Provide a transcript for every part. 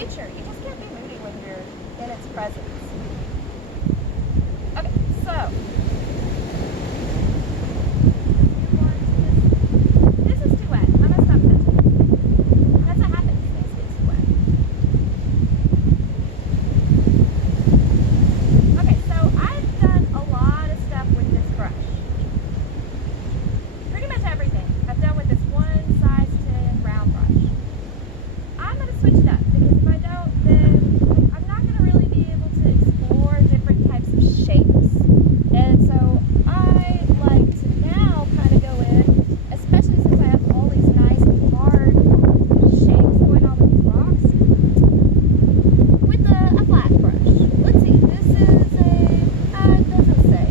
nature. You just can't be moody when you're in its presence. Okay, so this is too wet. I'm gonna stop touching. That's what happens. Things get too wet. Okay, so I've done a lot of stuff with this brush. Pretty much everything I've done with this one size 10 round brush. I'm going to switch it up because if I don't, then I'm not going to really be able to explore different types of shapes. And so I like to now kind of go in, especially since I have all these nice hard shapes going on with these rocks, with a flat brush. Let's see, this is it doesn't say.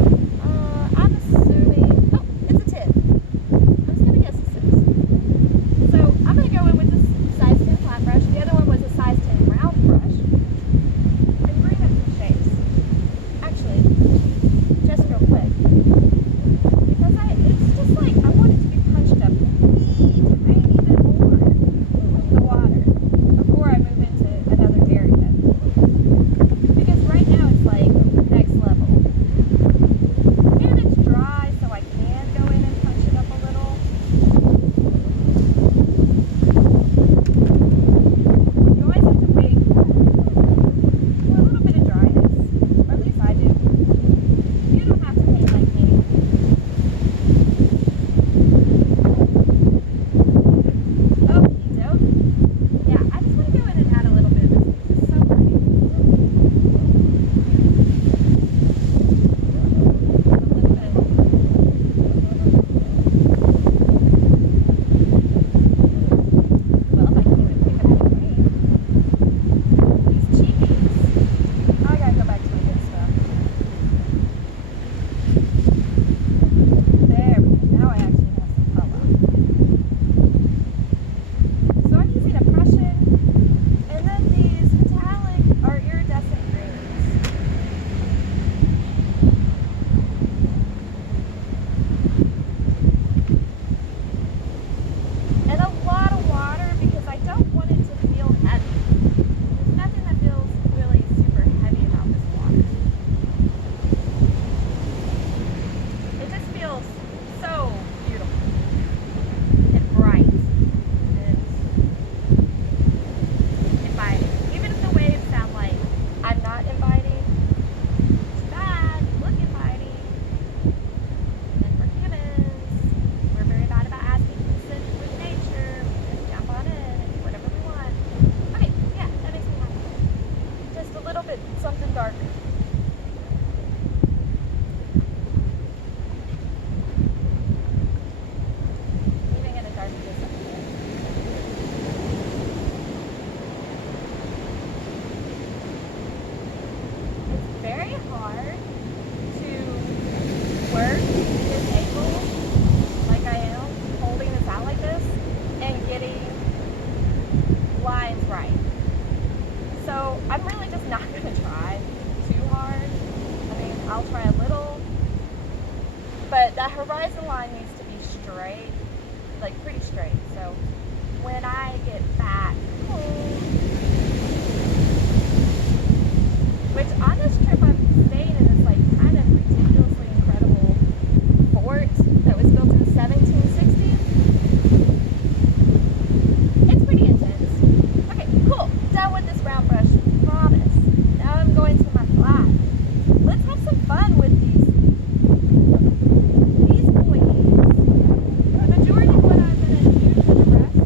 I'm assuming, oh, it's a 10. I was going to guess a 6. So I'm going to go in with this size 10 flat brush. The other one was a size 10 round brush. And bring up some shapes. Actually, just real quick. Because it's just like, I want it to be punched up a tiny bit more with the water before I move into another area. Because right now it's like next level. And it's dry, so I can go in and punch it up a little. You always have to wait for a little bit of dryness, or at least I do. You don't have to paint like me. Okie doke. Yeah, I just want to go in and add a little bit of this. This is so pretty. A little bit. Well, if I can even pick it up the rain. These cheapies. Oh, I gotta go back to my good stuff. There we go. Now I actually have some color. So I'm using a Prussian, and then these metallic or iridescent greens. And a lot of water because I don't want it to feel heavy. There's nothing that feels really super heavy about this water. It just feels so beautiful and bright and inviting. Even if the waves sound like I'm not inviting, it's bad, you look inviting. And for humans, we're very bad about asking consent with nature. Just jump on in and do whatever we want. Okay, yeah, that makes me happy. Just a little bit something darker. Even gonna darken this up a bit. It's very hard to work this angle like I am, holding this out like this, and getting lines right. So I'm really just not going to try too hard. I mean, I'll try a little, but that horizon line needs to be straight, like pretty straight. So when I get back home, which on this trip I'm staying in this like kind of ridiculously incredible fort that was built in 1760. It's pretty intense. Okay, cool. Done with this round brush. Promise. Now I'm going to my flat. Let's have some fun with these boys. The majority of what I'm going to use for the rest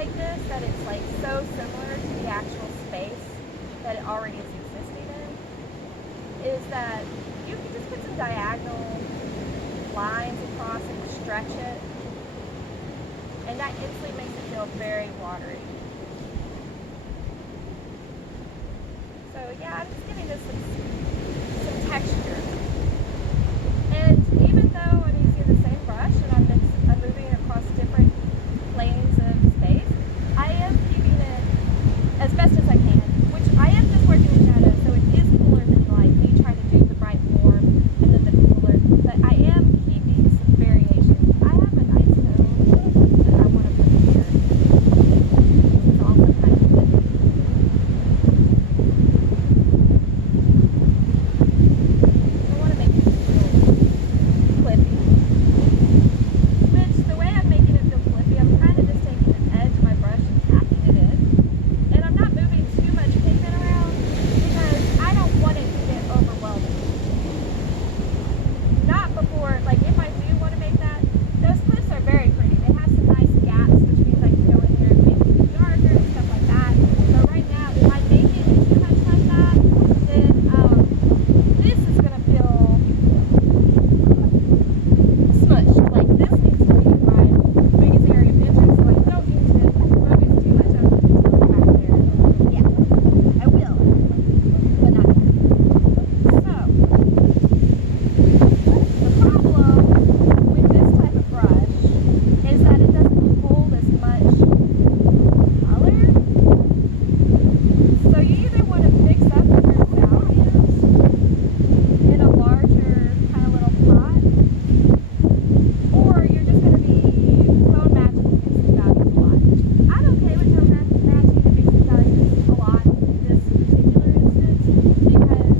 like this, that it's like so similar to the actual space that it already is existing in, is that you can just put some diagonal lines across and stretch it, and that instantly makes it feel very watery. So yeah, I'm just giving this some texture. And even though I'm using the same brush and I'm moving it across different planes of space, I am keeping it as best as I can, which I am just working in shadows, so it is cooler than like me trying to do the bright warm and then the cooler, but I am keeping some variation. I have a nice tone that I want to put here. It's also kind of good. I want to make it feel clippy. Which, the way I'm making it feel clippy, I'm kind of just taking the edge of my brush and tapping it in. And I'm not moving too much pigment around because I don't want it to get overwhelming. Not before, like if I do want to make that, those clips are very pretty. They have some nice gaps, which means I can go in here and make it darker and stuff like that. But right now, if I make it too much like that, then this is going to feel smushed. Like this needs to be my biggest area of interest, so I don't need to focus too much on the details back there. Yeah, I will, but not yet. So, the problem with this type of brush is that it doesn't hold as much color. So you either want to mix up your values in a larger kind of little pot, or you're just going to be tone matching and mixing values a lot. I'm okay with tone matching and mixing values a lot in this particular instance because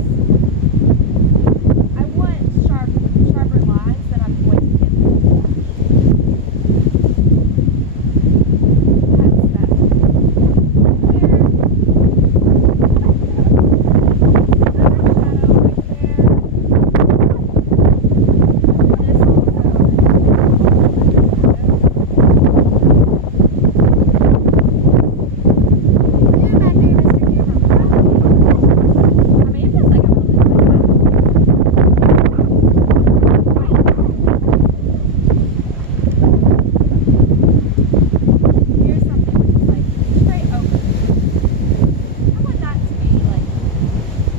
I want sharper lines that I'm going to get from the wash. That's that. There. Another shadow right there. This also. Yeah, back there, Mr. Camera. I mean, it feels like I'm a little bit like here's something that's like straight open. I want that to be like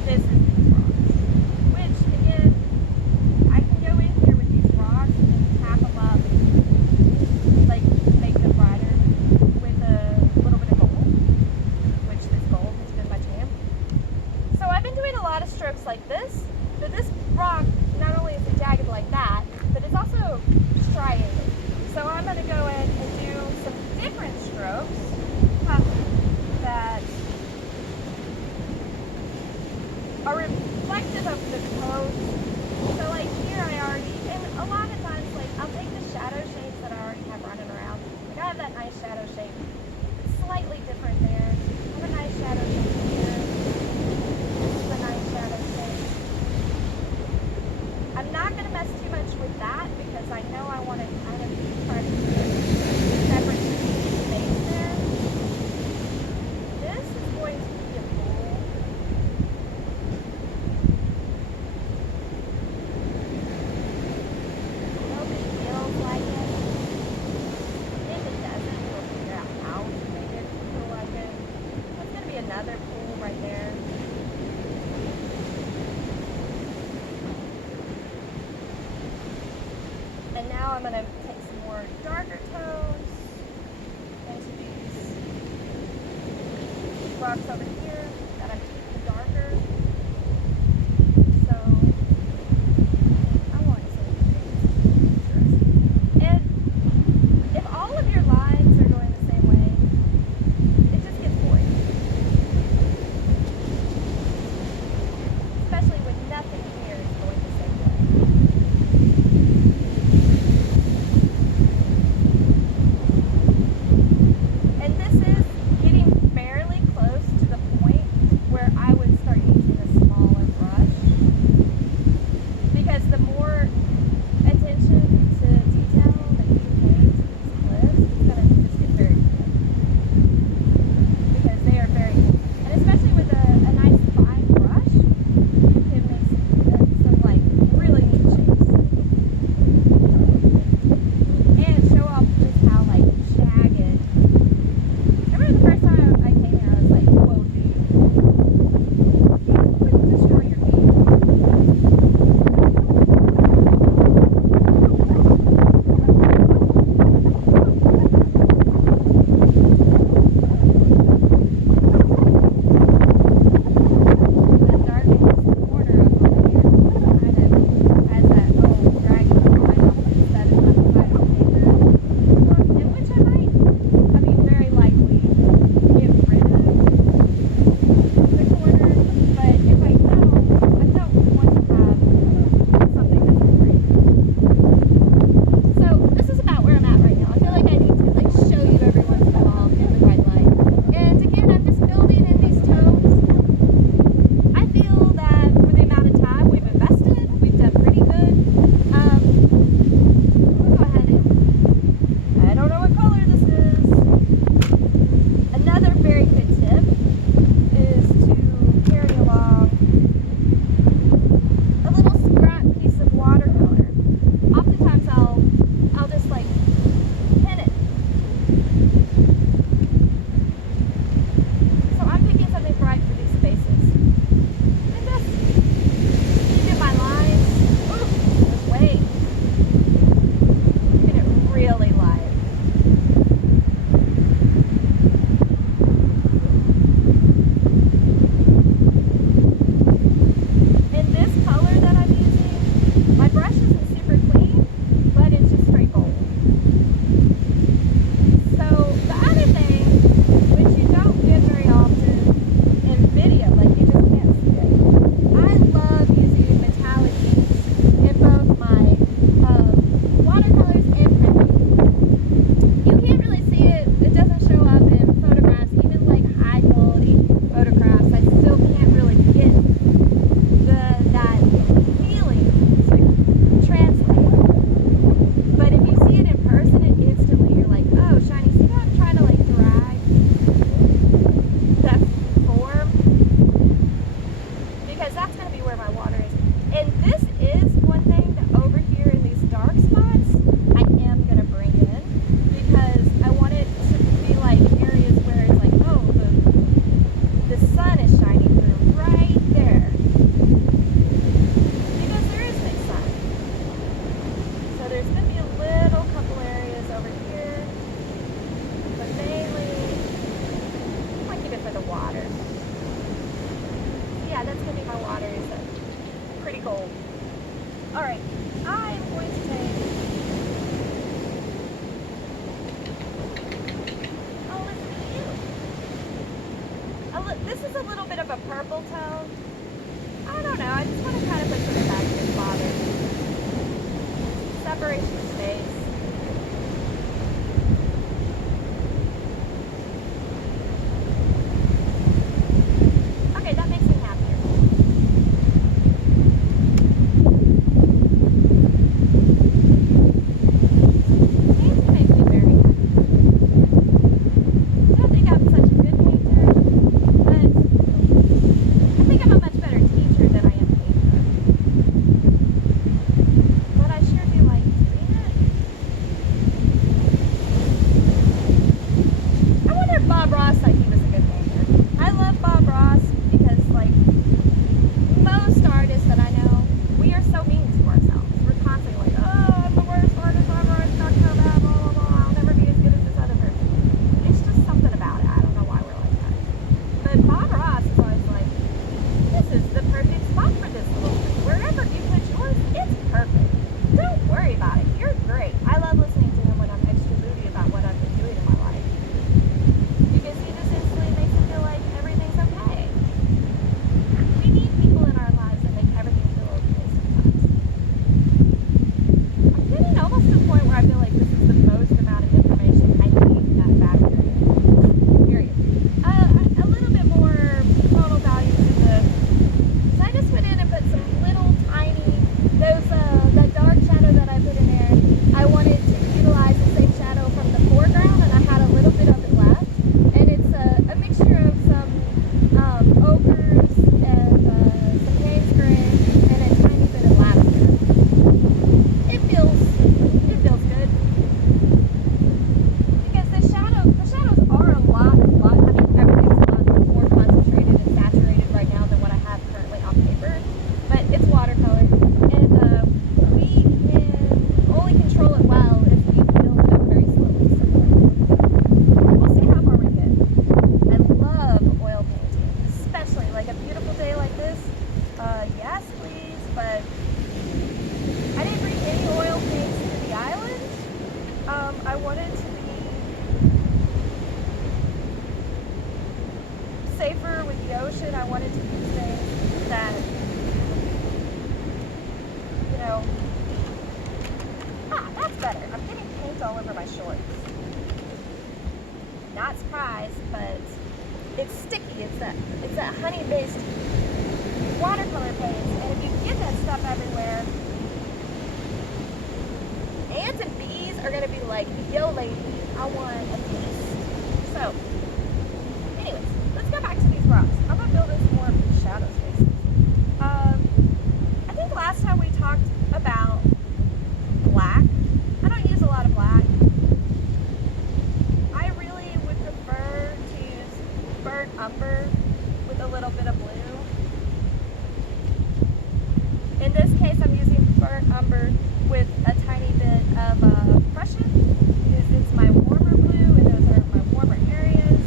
this is these rocks. Which again, I can go in here with these rocks and tap them up and like make them brighter with a little bit of gold, which this gold has been my jam. So I've been doing a lot of strokes like this, but this rock not only is it jagged like that, but it's also striated. So I'm going to go in and do some different strokes that are reflective of the coast. So like here I already, and a lot of times like I'll take the shadow shapes that I already have running around. Like I have that nice shadow shape. It's slightly different there. I have a nice shadow shape here. This is a nice shadow shape. I'm not going to mess too much with that because I know I want to kind of try to get separate space there. This is going to be a pool. I hope it feels like it. If it doesn't, we'll figure out how to make it feel like it. That's going to be another pool right there. And now I'm going to take some more darker tones into these rocks over here that I'm keeping darker. So I want some things to be interesting. And if all of your lines are going the same way, it just gets boring. Especially when nothing here is going the same way. And this is getting fairly close to the point This is a little bit of a purple tone. I don't know, I just want to kind of put some back in this bother. Separation of space. Okay, that makes me happier. Painting makes me very happy. I don't think I'm such a good painter, but I think I'm a much better teacher than I am painter. But I sure do like doing it. I wonder if Bob Ross thought he was a good painter. I love Bob Ross because, like, most artists that I know, we are so mean to ourselves. We're constantly like, oh, I'm the worst artist ever, it's not gonna blah, blah, blah, blah, I'll never be as good as this other person. It's just something about it. I don't know why we're like that. But Bob Ross is always like, this is the perfect spot for this little tree. Wherever you put yours, it's perfect. Don't worry about it. You're great. I love listening to him when I'm extra moody about what I've been doing in my life. Because he just instantly makes it feel like everything's okay. We need people in our lives that make everything feel okay sometimes. I'm getting almost to the point where I feel like this is the most amount of information I need in that battery. Period. A little bit more total value to the. So I just went in and put some little tiny, that dark shadow that I put in there, I wanted to utilize the same shadow from the foreground, and I had a little bit of it left. And it's a mixture of some ochres and some Payne's gray and a tiny bit of lavender. It feels good. Because the shadows are a lot, I mean, everything's a lot more concentrated and saturated right now than what I have currently on paper. But it's watercolor, and we can only control it well if we build it up very slowly. So we'll see how far we get. I love oil painting, especially like a beautiful day like this. Yes, please, but I didn't bring any oil paints to the island. I wanted to be safer with the ocean. I wanted to use things that, you know, that's better. I'm getting paint all over my shorts. Not surprised, but it's sticky. It's that honey-based watercolor paint, and if you get that stuff everywhere, ants and bees are gonna be like, yo lady, I want a piece. So, anyways, let's go back to these rocks. I'm gonna build in some more shadow spaces. I think last time we talked about black. I don't use a lot of black. I really would prefer to use burnt umber with a little bit of blue. In this case, I'm using burnt umber with a tiny bit of Prussian, because it's my warmer blue and those are my warmer areas.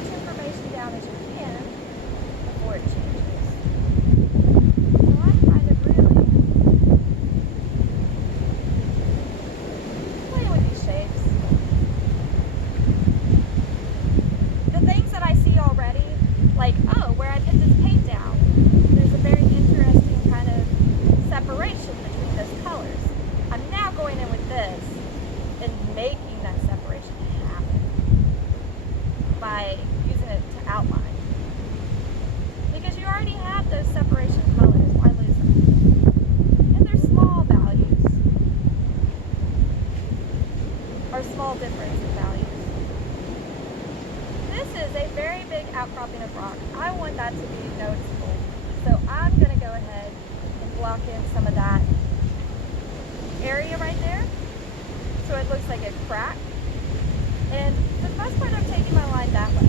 much information down as you can before it changes. So I'm kind of really playing with these shapes. The things that I see already, like, oh, where I put this paint down, there's a very interesting kind of separation between those colors. I'm now going in with this and making that separation happen by using it to outline. Because you already have those separation colors, why lose them? And they're small values, or small difference in values. This is a very big outcropping of rock. I want that to be noticeable. So I'm going to go ahead and block in some of that area right there, so it looks like a crack. And for the most part, I'm taking my line that way.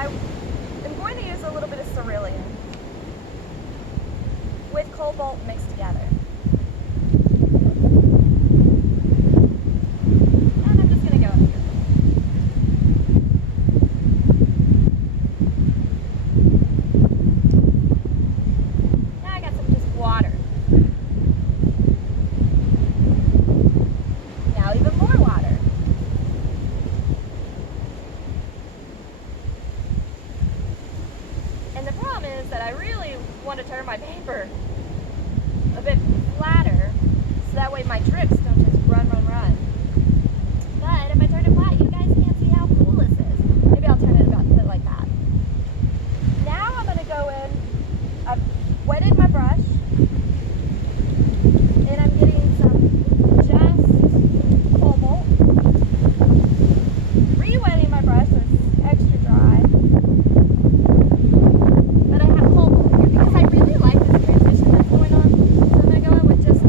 I am going to use a little bit of cerulean with cobalt mixed together. And I'm just going to go up here. Now I got some just water. Now even more water. And the problem is that I really want to turn my paper a bit flatter so that way my drips don't just run. But if I turn it flat, you guys can't see how cool this is. Maybe I'll turn it about a bit like that. Now I'm going to go in, I've wetted my brush, and I'm getting some just cobalt, re-wetting my brush so it's extra dry. But I have cobalt here because I really like this transition that's going on. So I'm going to go in with just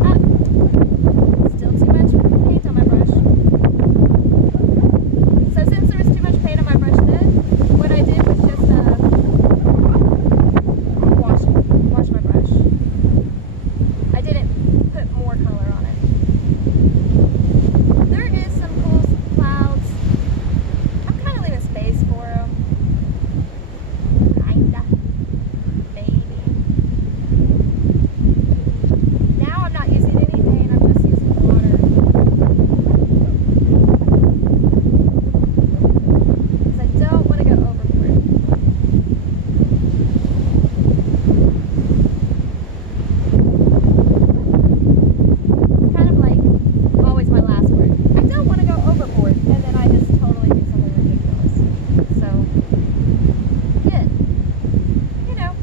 still too much paint on my brush. So since there was too much paint on my brush then, what I did was just wash my brush. I didn't put more color on it. There is some cool clouds. I'm kind of leaving space for them. Kinda. Maybe. Now I'm not using any paint, I'm just using water. Because I don't want to go overboard. It's kind of like always my last word. I don't want to go overboard, and then I just totally do something ridiculous. So, yeah, you know,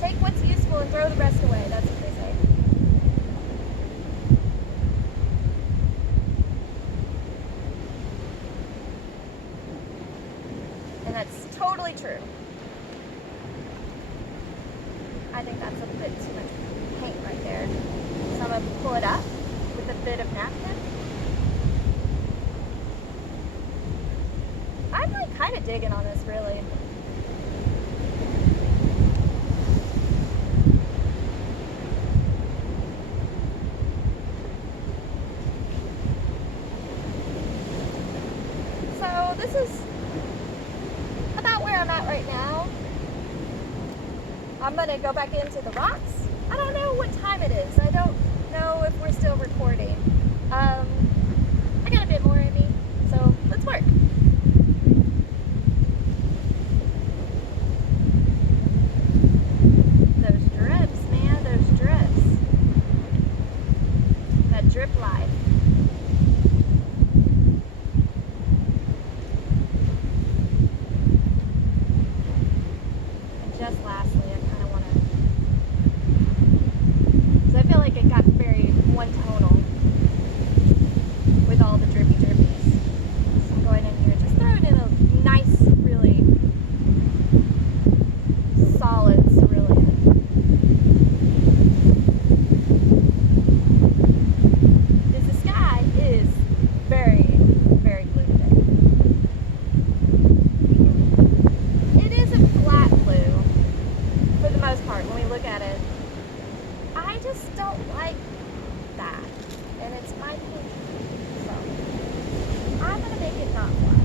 take what's useful and throw the rest away. That's what they say. And that's totally true. I think that's a bit too much paint right there. So I'm going to pull it up with a bit of napkin. I'm like kind of digging on this, really. So this is about where I'm at right now. I'm going to go back into the rocks. I don't know what time it is. I don't know if we're still recording. I got a bit more in me, so let's work. Those drips, man, those drips. That drip life. And just lastly, I kind of want to, because I feel like it got very one-tonal with all the drippy drippies. So I'm going in here, just throwing in a nice, really solid cerulean. Because the sky is very, very blue today. It isn't flat blue for the most part when we look at it. I just don't like that. And it's my paint. So I'm going to make it not flat.